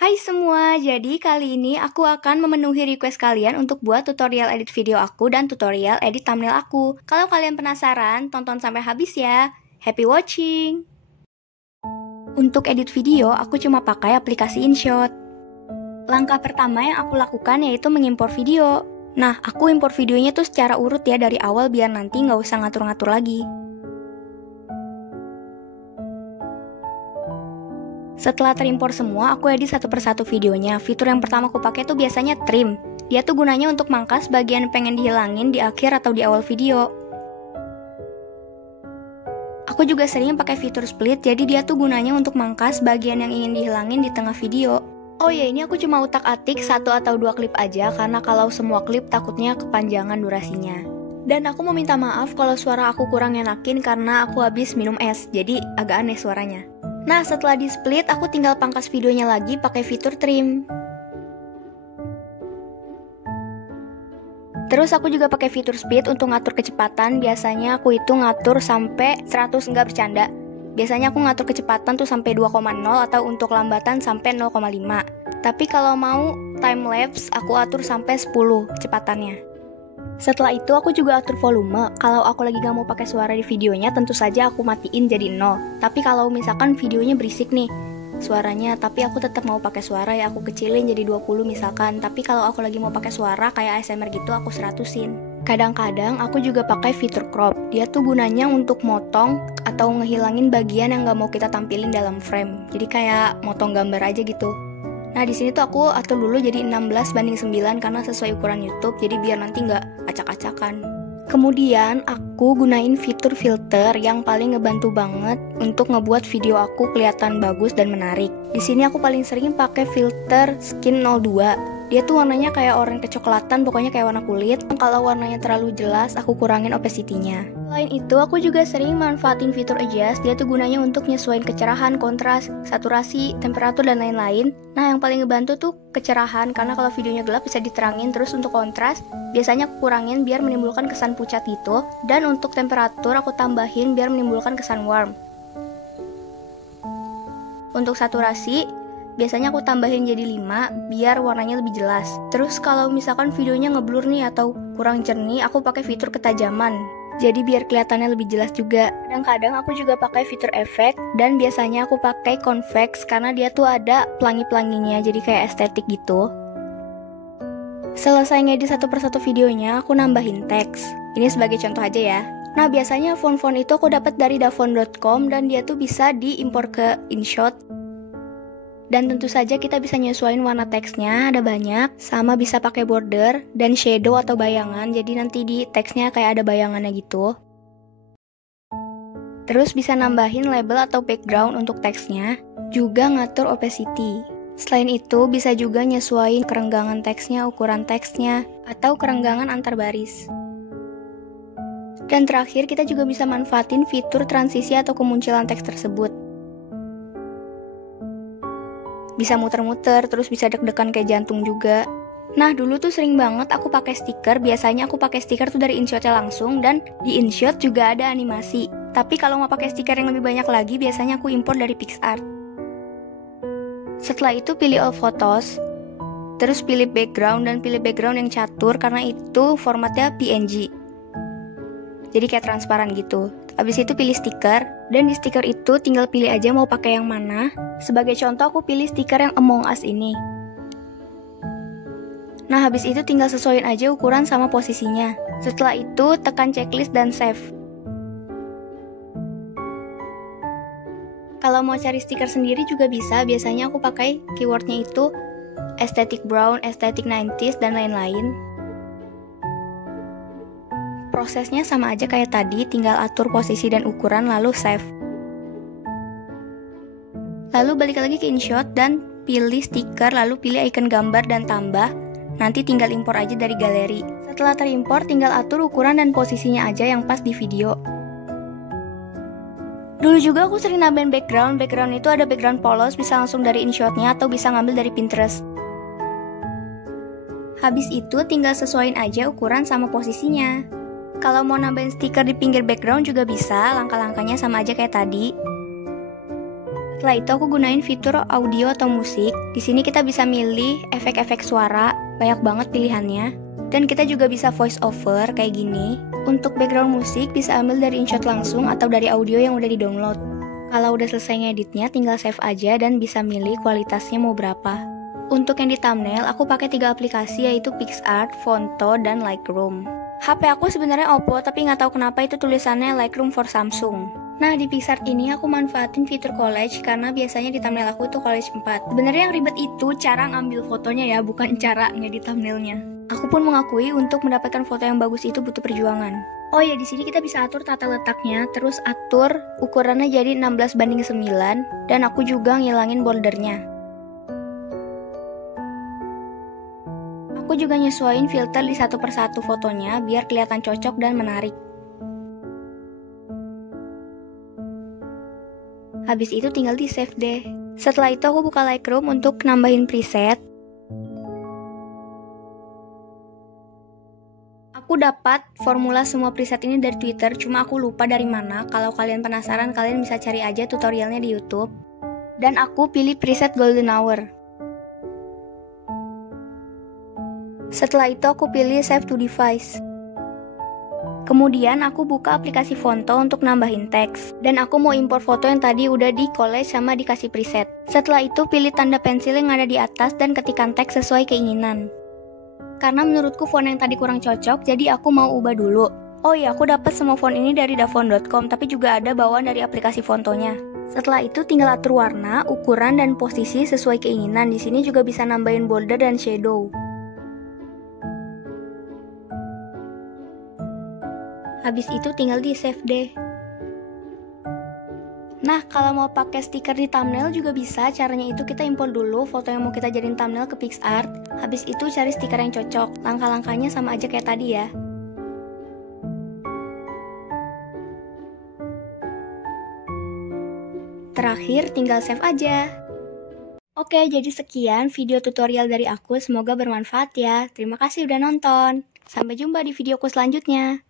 Hai semua, jadi kali ini aku akan memenuhi request kalian untuk buat tutorial edit video aku dan tutorial edit thumbnail aku. Kalau kalian penasaran, tonton sampai habis ya. Happy watching! Untuk edit video, aku cuma pakai aplikasi InShot. Langkah pertama yang aku lakukan yaitu mengimpor video. Nah, aku impor videonya tuh secara urut ya dari awal biar nanti nggak usah ngatur-ngatur lagi. Setelah terimpor semua, aku edit satu persatu videonya. Fitur yang pertama aku pakai tuh biasanya trim. Dia tuh gunanya untuk mangkas bagian yang pengen dihilangin di akhir atau di awal video. Aku juga sering pakai fitur split, jadi dia tuh gunanya untuk mangkas bagian yang ingin dihilangin di tengah video. Oh ya, ini aku cuma utak-atik 1 atau 2 klip aja, karena kalau semua klip takutnya kepanjangan durasinya. Dan aku mau minta maaf kalau suara aku kurang enakin karena aku habis minum es, jadi agak aneh suaranya. Nah, setelah di split, aku tinggal pangkas videonya lagi pakai fitur trim. Terus aku juga pakai fitur speed untuk ngatur kecepatan. Biasanya aku itu ngatur sampai 100, nggak bercanda. Biasanya aku ngatur kecepatan tuh sampai 2,0 atau untuk lambatan sampai 0,5. Tapi kalau mau time lapse, aku atur sampai 10 kecepatannya. Setelah itu aku juga atur volume. Kalau aku lagi gak mau pakai suara di videonya, tentu saja aku matiin jadi 0. Tapi kalau misalkan videonya berisik nih suaranya, tapi aku tetap mau pakai suara ya, aku kecilin jadi 20 misalkan. Tapi kalau aku lagi mau pakai suara kayak ASMR gitu, aku 100-in. Kadang-kadang aku juga pakai fitur crop. Dia tuh gunanya untuk motong atau ngehilangin bagian yang gak mau kita tampilin dalam frame. Jadi kayak motong gambar aja gitu. Nah, di sini tuh aku atur dulu jadi 16:9 karena sesuai ukuran YouTube, jadi biar nanti nggak acak-acakan. Kemudian aku gunain fitur filter yang paling ngebantu banget untuk ngebuat video aku kelihatan bagus dan menarik. Di sini aku paling sering pakai filter Skin 02. Dia tuh warnanya kayak oranye kecoklatan, pokoknya kayak warna kulit. Kalau warnanya terlalu jelas, aku kurangin opacity-nya. Selain itu, aku juga sering manfaatin fitur adjust. Dia tuh gunanya untuk nyesuaiin kecerahan, kontras, saturasi, temperatur, dan lain-lain. Nah, yang paling ngebantu tuh kecerahan, karena kalau videonya gelap bisa diterangin. Terus untuk kontras, biasanya aku kurangin biar menimbulkan kesan pucat gitu. Dan untuk temperatur, aku tambahin biar menimbulkan kesan warm. Untuk saturasi, biasanya aku tambahin jadi 5 biar warnanya lebih jelas. Terus kalau misalkan videonya ngeblur nih atau kurang jernih, aku pakai fitur ketajaman. Jadi biar kelihatannya lebih jelas juga. Kadang-kadang aku juga pakai fitur efek dan biasanya aku pakai convex karena dia tuh ada pelangi-pelanginya, jadi kayak estetik gitu. Selesai ngedit satu persatu videonya, aku nambahin teks. Ini sebagai contoh aja ya. Nah, biasanya font-font itu aku dapat dari dafont.com dan dia tuh bisa diimpor ke InShot. Dan tentu saja kita bisa nyesuaiin warna teksnya, ada banyak. Sama bisa pakai border dan shadow atau bayangan, jadi nanti di teksnya kayak ada bayangannya gitu. Terus bisa nambahin label atau background untuk teksnya, juga ngatur opacity. Selain itu, bisa juga nyesuaiin kerenggangan teksnya, ukuran teksnya, atau kerenggangan antar baris. Dan terakhir, kita juga bisa manfaatin fitur transisi atau kemunculan teks tersebut. Bisa muter-muter, terus bisa deg-degan kayak jantung juga. Nah, dulu tuh sering banget aku pakai stiker. Biasanya aku pakai stiker tuh dari InShot-nya langsung, dan di InShot juga ada animasi. Tapi kalau mau pakai stiker yang lebih banyak lagi, biasanya aku impor dari PixArt. Setelah itu pilih all photos, terus pilih background dan pilih background yang catur karena itu formatnya PNG. Jadi kayak transparan gitu. Habis itu pilih stiker, dan di stiker itu tinggal pilih aja mau pakai yang mana. Sebagai contoh aku pilih stiker yang Among Us ini. Nah, habis itu tinggal sesuaiin aja ukuran sama posisinya. Setelah itu tekan checklist dan save. Kalau mau cari stiker sendiri juga bisa, biasanya aku pakai keywordnya itu aesthetic brown, aesthetic 90s, dan lain-lain. Prosesnya sama aja kayak tadi, tinggal atur posisi dan ukuran lalu save. Lalu balik lagi ke InShot dan pilih stiker, lalu pilih icon gambar dan tambah. Nanti tinggal impor aja dari galeri. Setelah terimpor, tinggal atur ukuran dan posisinya aja yang pas di video. Dulu juga aku sering nambahin background. Background itu ada background polos, bisa langsung dari InShot-nya atau bisa ngambil dari Pinterest. Habis itu tinggal sesuaiin aja ukuran sama posisinya. Kalau mau nambahin stiker di pinggir background juga bisa, langkah-langkahnya sama aja kayak tadi. Setelah itu aku gunain fitur audio atau musik. Di sini kita bisa milih efek-efek suara, banyak banget pilihannya. Dan kita juga bisa voice over kayak gini. Untuk background musik bisa ambil dari InShot langsung atau dari audio yang udah di-download. Kalau udah selesai ngeditnya, tinggal save aja dan bisa milih kualitasnya mau berapa. Untuk yang di thumbnail, aku pakai 3 aplikasi yaitu PicsArt, Fonto, dan Lightroom. HP aku sebenarnya Oppo, tapi nggak tahu kenapa itu tulisannya Lightroom for Samsung. Nah, di PicsArt ini aku manfaatin fitur collage karena biasanya di thumbnail aku itu collage 4. Sebenarnya yang ribet itu cara ngambil fotonya ya, bukan cara ngedit thumbnailnya. Aku pun mengakui untuk mendapatkan foto yang bagus itu butuh perjuangan. Oh ya, di sini kita bisa atur tata letaknya, terus atur ukurannya jadi 16:9, dan aku juga ngilangin bordernya. Aku juga nyesuaiin filter di satu persatu fotonya biar kelihatan cocok dan menarik. Habis itu tinggal di save deh. Setelah itu aku buka Lightroom untuk nambahin preset. Aku dapat formula semua preset ini dari Twitter, cuma aku lupa dari mana. Kalau kalian penasaran, kalian bisa cari aja tutorialnya di YouTube. Dan aku pilih preset Golden Hour. Setelah itu aku pilih Save to Device. Kemudian aku buka aplikasi Fonto untuk nambahin teks. Dan aku mau import foto yang tadi udah di collage sama dikasih preset. Setelah itu pilih tanda pensil yang ada di atas dan ketikkan teks sesuai keinginan. Karena menurutku font yang tadi kurang cocok, jadi aku mau ubah dulu. Oh iya, aku dapat semua font ini dari dafont.com, tapi juga ada bawaan dari aplikasi Fontonya. Setelah itu tinggal atur warna, ukuran, dan posisi sesuai keinginan. Di sini juga bisa nambahin border dan shadow. Habis itu tinggal di save deh. Nah, kalau mau pakai stiker di thumbnail juga bisa. Caranya itu kita import dulu foto yang mau kita jadiin thumbnail ke PicsArt. Habis itu cari stiker yang cocok. Langkah-langkahnya sama aja kayak tadi ya. Terakhir tinggal save aja. Oke, jadi sekian video tutorial dari aku. Semoga bermanfaat ya. Terima kasih udah nonton. Sampai jumpa di videoku selanjutnya.